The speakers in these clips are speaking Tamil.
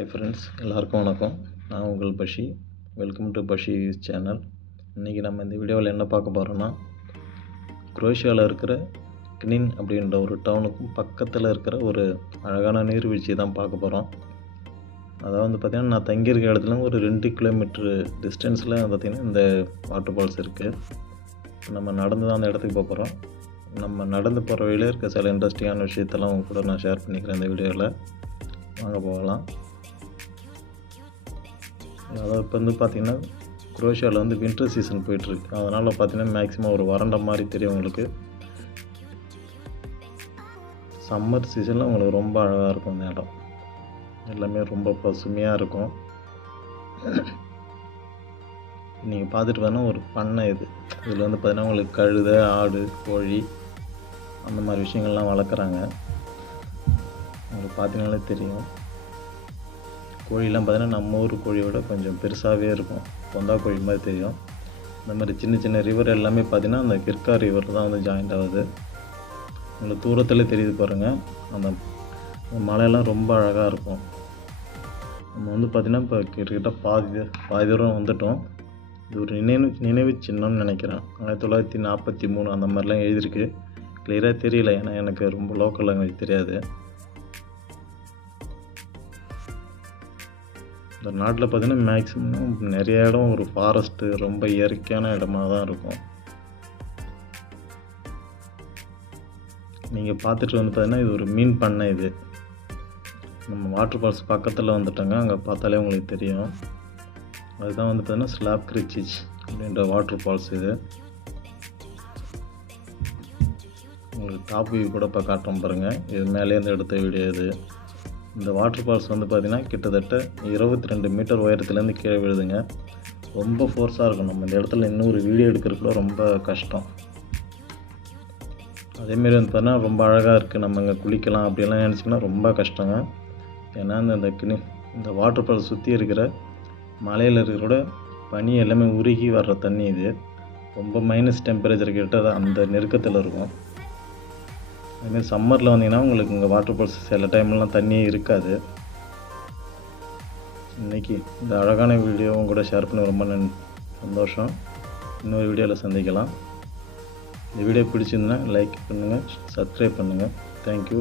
ஹை ஃப்ரெண்ட்ஸ் எல்லாருக்கும் வணக்கம். நான் உங்கள் Pashi. Welcome to Pashi channel இன்றைக்கி நம்ம இந்த வீடியோவில் என்ன பார்க்க போகிறோன்னா குரோஷியாவில் இருக்கிற கினின் அப்படின்ற ஒரு டவுனுக்கும் பக்கத்தில் இருக்கிற ஒரு அழகான நீர்வீழ்ச்சி தான் பார்க்க போகிறோம் அதாவது வந்து பார்த்திங்கன்னா நான் தங்கியிருக்க இடத்துல ஒரு ரெண்டு கிலோமீட்ரு டிஸ்டன்ஸில் பார்த்திங்கன்னா இந்த வாட்டர் ஃபால்ஸ் இருக்குது நம்ம நடந்து தான் அந்த இடத்துக்கு போக போகிறோம் நம்ம நடந்து போகிற வழியில் இருக்க சில இன்ட்ரெஸ்டிங்கான விஷயத்தெல்லாம் உங்க கூட நான் ஷேர் பண்ணிக்கிறேன் இந்த வீடியோவில் வாங்க போகலாம். அதாவது இப்போ வந்து பார்த்திங்கன்னா குரோஷியாவில் வந்து வின்டர் சீசன் போயிட்டுருக்கு. அதனால் பார்த்திங்கன்னா மேக்ஸிமம் ஒரு வறண்ட மாதிரி தெரியும் உங்களுக்கு. சம்மர் சீசனில் உங்களுக்கு ரொம்ப அழகாக இருக்கும் அந்த இடம். எல்லாமே ரொம்ப பசுமையாக இருக்கும். நீங்கள் பார்த்துட்டு வேணால் ஒரு பண்ணை இது. இதில் வந்து பார்த்திங்கன்னா உங்களுக்கு கழுதை ஆடு கோழி அந்த மாதிரி விஷயங்கள்லாம் வளர்க்குறாங்க. உங்களுக்கு பார்த்தீங்கனாலே தெரியும். கோழிலாம் பார்த்தீங்கன்னா நம்ம ஊர் கோழியோட கொஞ்சம் பெருசாகவே இருக்கும். பொந்தா கோழி மாதிரி தெரியும். இந்த மாதிரி சின்ன சின்ன ரிவர் எல்லாமே பார்த்தீங்கன்னா அந்த கிர்கா ரிவர் தான் வந்து ஜாயிண்ட் ஆகுது. உங்களுக்கு தூரத்தில் தெரியுது பாருங்கள் அந்த அந்த மலையெல்லாம் ரொம்ப அழகாக இருக்கும். நம்ம வந்து பார்த்திங்கன்னா இப்போ கிட்டத்தட்ட பாதி பாதி தூரம் வந்துட்டோம். இது ஒரு நினைவு நினைவு சின்னம்னு நினைக்கிறேன். ஆயிரத்தி தொள்ளாயிரத்தி நாற்பத்தி மூணு அந்த மாதிரிலாம் எழுதியிருக்கு. கிளியராக தெரியல. ஏன்னா எனக்கு ரொம்ப லோக்கல் லாங்குவேஜ் தெரியாது. இந்த நாட்டில் பார்த்தீங்கன்னா மேக்ஸிமம் நிறைய இடம் ஒரு ஃபாரஸ்ட்டு ரொம்ப இயற்கையான இடமா தான் இருக்கும். நீங்கள் பார்த்துட்டு வந்து பார்த்தீங்கன்னா இது ஒரு மீன் பண்ணை இது. நம்ம வாட்டர் ஃபால்ஸ் பக்கத்தில் வந்துட்டோங்க அங்கே பார்த்தாலே உங்களுக்கு தெரியும். அதுதான் வந்து பார்த்தீங்கன்னா ஸ்லாப் கிரிச்சிச் அப்படின்ற வாட்டர் ஃபால்ஸ் இது. உங்களுக்கு டாப் வியூ கூட இப்போ காட்டுறோம் பாருங்கள் இது மேலேருந்து எடுத்த வீடியோ இது. இந்த வாட்டர் ஃபால்ஸ் வந்து பார்த்திங்கன்னா கிட்டத்தட்ட இருபத்தி ரெண்டு மீட்டர் உயரத்துலேருந்து கீழே விழுதுங்க. ரொம்ப ஃபோர்ஸாக இருக்கும். நம்ம இந்த இடத்துல இன்னொரு வீடியோ எடுக்கிறதுக்குள்ள ரொம்ப கஷ்டம். அதேமாரி வந்து பார்த்தீங்கன்னா ரொம்ப அழகாக இருக்குது நம்ம இங்கே குளிக்கலாம் அப்படிலாம் நினச்சிங்கன்னா ரொம்ப கஷ்டங்க. ஏன்னா இந்த கிணி இந்த வாட்டர் ஃபால்ஸ் சுற்றி இருக்கிற மலையில் இருக்கிறோட பனி எல்லாமே உருகி வர்ற தண்ணி இது. ரொம்ப மைனஸ் டெம்பரேச்சர் கிட்ட அந்த நெருக்கத்தில் இருக்கும். அதுமாரி சம்மரில் வந்தீங்கன்னா உங்களுக்கு இங்கே வாட்டர் ஃபால்ஸ் சில டைம்லாம் தண்ணியே இருக்காது. இன்றைக்கி இந்த அழகான வீடியோவும் கூட ஷேர் பண்ண ரொம்ப நன் சந்தோஷம். இன்னொரு வீடியோவில் சந்திக்கலாம். இந்த வீடியோ பிடிச்சிருந்தா லைக் பண்ணுங்கள் சப்ஸ்கிரைப் பண்ணுங்கள் தேங்க்யூ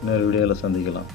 இன்னொரு வீடியோவில் சந்திக்கலாம்.